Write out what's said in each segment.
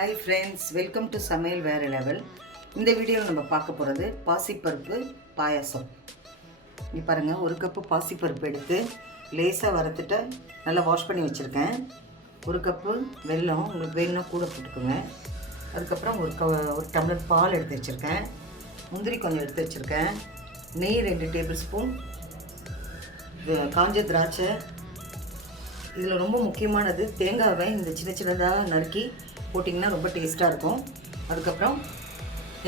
Hi friends, welcome to Samayal Vera Level. இந்த வீடியோவில் நம்ம பார்க்க போகிறது பாசிப்பருப்பு பாயாசம். இங்கே பாருங்கள், ஒரு கப்பு பாசிப்பருப்பு எடுத்து லேசாக வறுத்துட்டு நல்லா வாஷ் பண்ணி வச்சுருக்கேன். ஒரு கப்பு வெல்லம், உங்களுக்கு வேணும்னா கூட போட்டுக்கோங்க. அதுக்கப்புறம் ஒரு டம்ளர் பால் எடுத்து வச்சுருக்கேன். முந்திரி கொஞ்சம் எடுத்து வச்சுருக்கேன். நெய் 2 டேபிள் ஸ்பூன், காஞ்ச திராட்சை. இதில் ரொம்ப முக்கியமானது தேங்காவை இந்த சின்ன சின்னதாக நறுக்கி போட்டிங்கன்னா ரொம்ப டேஸ்ட்டாக இருக்கும். அதுக்கப்புறம்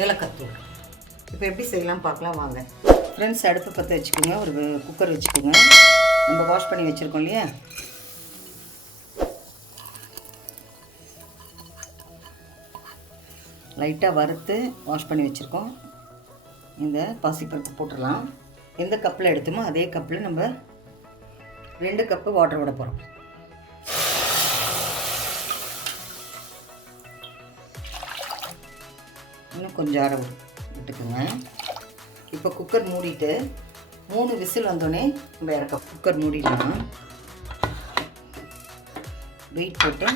ஏலக்காய் தூள். இப்போ எப்படி செய்யலாம் பார்க்கலாம் வாங்க ஃப்ரெண்ட்ஸ். அடுப்பு பற்ற வச்சுக்கோங்க. ஒரு குக்கர் வச்சுக்கோங்க. நம்ம வாஷ் பண்ணி வச்சுருக்கோம் இல்லையா, லைட்டாக வறுத்து வாஷ் பண்ணி வச்சுருக்கோம். இந்த பாசிப்பருப்பு போட்டுடலாம். எந்த கப்பில் எடுத்தோமோ அதே கப்பில் நம்ம 2 கப்பு வாட்டர் விட போகிறோம். இன்னும் கொஞ்சம் அரை விட்டுக்குங்க. இப்போ குக்கர் மூடிட்டு 3 விசில் வந்தோடனே நம்ம இறக்க. குக்கர் மூடிடலாம். வெயிட் போட்டு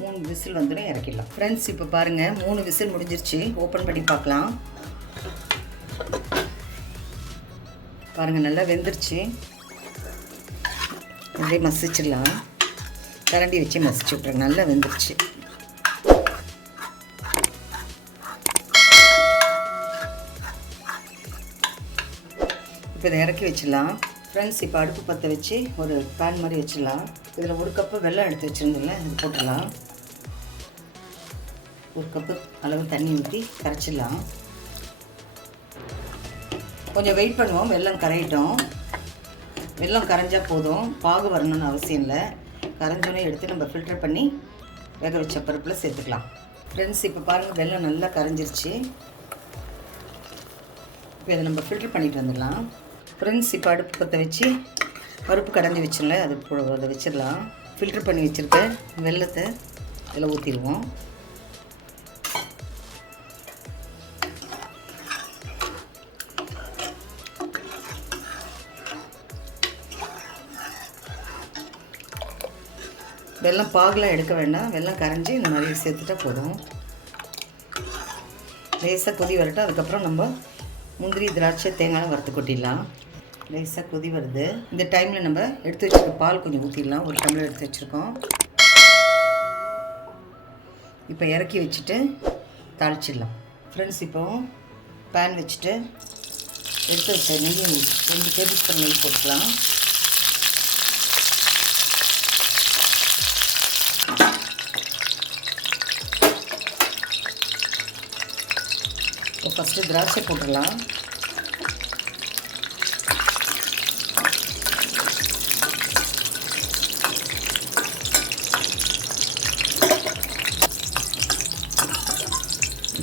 3 விசில் வந்தோடனே இறக்கிடலாம். ஃப்ரெண்ட்ஸ், இப்போ பாருங்கள் 3 விசில் முடிஞ்சிருச்சு. ஓப்பன் பண்ணி பார்க்கலாம். பாருங்கள், நல்லா வெந்துருச்சு. அப்படியே மசிச்சிடலாம். கரண்டி வச்சு மசிச்சு விட்றேன். நல்லா வெந்துருச்சு. இப்போ இதை இறக்கி வச்சிடலாம். ஃப்ரெண்ட்ஸ், இப்போ அடுப்பு பற்ற வச்சு ஒரு பேன் மாதிரி வச்சிடலாம். இதில் 1 கப்பு வெல்லம் எடுத்து வச்சுருந்தோம்ல, இது போட்டுடலாம். 1 கப்பு அளவு தண்ணி ஊற்றி கரைச்சிடலாம். கொஞ்சம் வெயிட் பண்ணுவோம், வெல்லம் கரையிட்டோம். வெல்லம் கரைஞ்சால் போதும், பாகு வரணும்னு அவசியம் இல்லை. கரைஞ்சோன்னே எடுத்து நம்ம ஃபில்டர் பண்ணி வேக வச்ச பருப்பில் சேர்த்துக்கலாம். ஃப்ரெண்ட்ஸ், இப்போ பாருங்கள், வெல்லம் நல்லா கரைஞ்சிருச்சு. இப்போ இதை நம்ம ஃபில்டர் பண்ணிட்டு வந்துடலாம். ஃப்ரெண்ட்ஸ், இப்போ அடுப்பு பற்ற வச்சு பருப்பு கடைஞ்சி வச்சிடல, அதை வச்சிடலாம். ஃபில்டர் பண்ணி வச்சுருக்க வெல்லத்தை இதில் ஊற்றிடுவோம். வெல்லம் பாகுலாம் எடுக்க வேண்டாம். வெல்லம் கரைஞ்சி இந்த மாதிரி சேர்த்துட்டா போதும். லேசாக கொதி வரட்டும். அதுக்கப்புறம் நம்ம முந்திரி திராட்சை தேங்காய் வறுத்து கொட்டிடலாம். லேசாக கொதி வருது. இந்த டைமில் நம்ம எடுத்து வச்சுருக்க பால் கொஞ்சம் ஊற்றிடலாம். 1 டம்ளர் எடுத்து வச்சுருக்கோம். இப்போ இறக்கி வச்சுட்டு தாளிச்சிடலாம். ஃப்ரெண்ட்ஸ், இப்போ பேன் வச்சுட்டு எடுத்து வச்ச நெய்யை 2 டேபிள் ஸ்பூன் நெய் போட்டுக்கலாம். இப்போ ஃபஸ்ட்டு திராட்சை போட்டுடலாம்.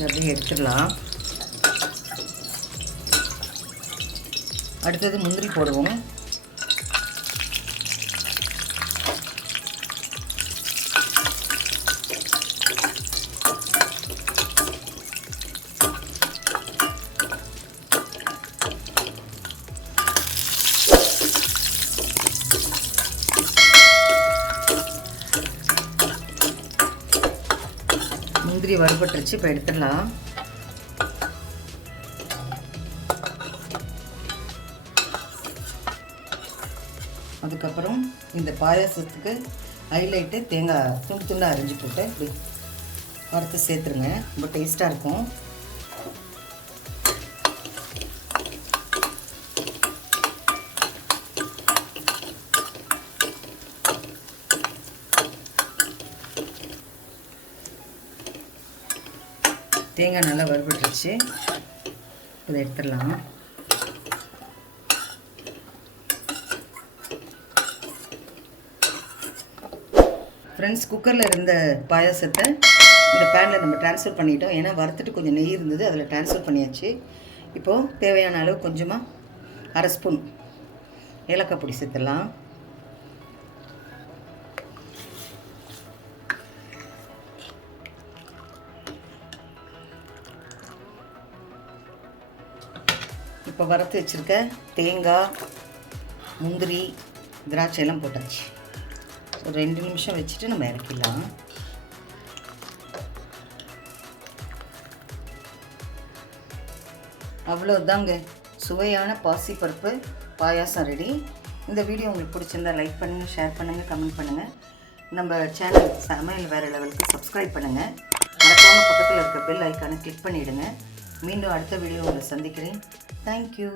அப்படியே எடுத்துடலாம். அடுத்தது முந்திரி போடுவோம். முந்திரி வறுபட்டுருச்சு. இப்போ எடுத்துடலாம். அதுக்கப்புறம் இந்த பாயாசத்துக்கு ஹைலைட்டு தேங்காய் துண்டு துண்டாக அரிஞ்சு போட்டு இப்படி வறுத்து சேர்த்துருங்க. ரொம்ப டேஸ்ட்டாக இருக்கும். தேங்காய் நல்லா வறுபட்டுருச்சு. இதை எடுத்துடலாம். ஃப்ரெண்ட்ஸ், குக்கரில் இருந்த பாயாசத்தை இந்த பேனில் நம்ம ட்ரான்ஸ்ஃபர் பண்ணிட்டோம். ஏன்னா வறுத்துட்டு கொஞ்சம் நெய் இருந்தது, அதில் ட்ரான்ஸ்ஃபர் பண்ணியாச்சு. இப்போது தேவையான அளவு கொஞ்சமாக 1/2 ஸ்பூன் ஏலக்காய் பொடி சேர்த்துடலாம். இப்போ வறுத்து வச்சுருக்க தேங்காய், முந்திரி, திராட்சையெல்லாம் போட்டாச்சு. ஒரு 2 நிமிஷம் வச்சுட்டு நம்ம இறக்கிடலாம். அவ்வளோதாங்க, சுவையான பாசிப்பருப்பு பாயாசம் ரெடி. இந்த வீடியோ உங்களுக்கு பிடிச்சிருந்தா லைக் பண்ணுங்கள், ஷேர் பண்ணுங்கள், கமெண்ட் பண்ணுங்கள். நம்ம சேனல் சமையல் வேறு லெவலுக்கு சப்ஸ்கிரைப் பண்ணுங்கள். மறக்காமல் பக்கத்தில் இருக்க பெல் ஐக்கானை கிளிக் பண்ணிவிடுங்க. மீண்டும் அடுத்த வீடியோ உங்களை சந்திக்கிறேன். தேங்க்யூ.